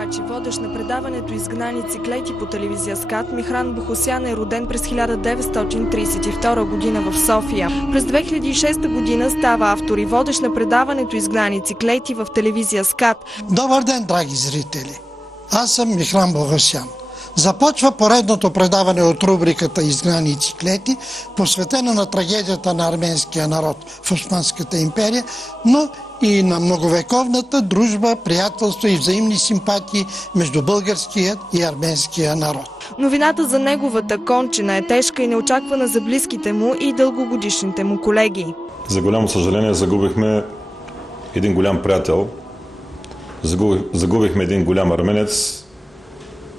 Тачи, водещ на предаването "Изгнаници клети" по телевизия СКАТ, Михран Бохосян е роден през 1932 година в София. През 2006 година става автор и водещ на предаването "Изгнаници клети" в телевизия СКАТ. Добър ден, драги зрители! Аз съм Михран Бохосян. Започва поредното предаване от рубриката "Изгнаници клети", посветена на трагедията на арменския народ в Османската империя, но и на многовековната дружба, приятелство и взаимни симпатии между българския и арменския народ. Новината за неговата кончина е тежка и неочаквана за близките му и дългогодишните му колеги. За голямо съжаление загубихме един голям приятел, загубихме един голям арменец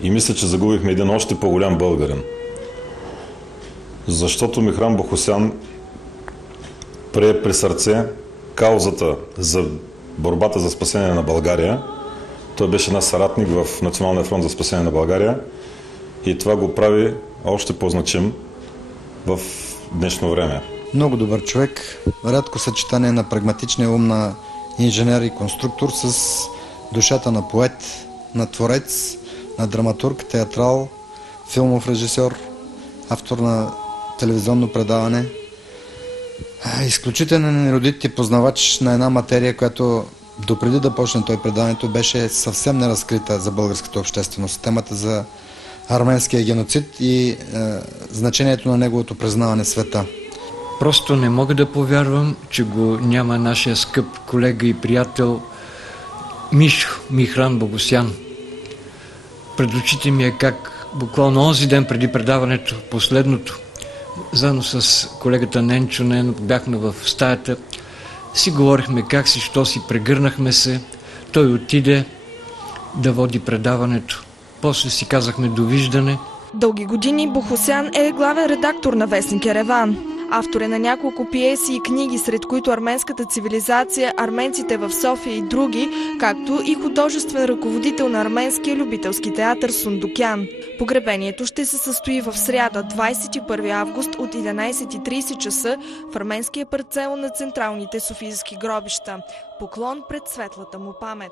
и мисля, че загубихме един още по-голям българин. Защото Михран Бохосян прие при сърце каузата за борбата за спасение на България. Той беше наш съратник в Националния фронт за спасение на България и това го прави още по-значим в днешно време. Много добър човек, рядко съчетание на прагматичния ум на инженер и конструктор с душата на поет, на творец, на драматург, театрал, филмов режисьор, автор на телевизионно предаване. Изключителен ерудит и познавач на една материя, която допреди да почне той предаването беше съвсем неразкрита за българската общественост. Темата за арменския геноцид и значението на неговото признаване в света. Просто не мога да повярвам, че го няма нашия скъп колега и приятел Михран Бохосян. Пред очите ми е как буквално онзи ден преди предаването, последното, заедно с колегата Ненчо Ненов бяхме в стаята, си говорихме как си, що си, прегърнахме се, той отиде да води предаването. После си казахме довиждане. Дълги години Бохосян е главен редактор на вестник "Ереван". Автор е на няколко пиеси и книги, сред които "Арменската цивилизация", "Арменците в София" и други, както и художествен ръководител на арменския любителски театър "Сундукян". Погребението ще се състои в сряда, 21 август от 11:30 часа в арменския парцел на централните софийски гробища. Поклон пред светлата му памет.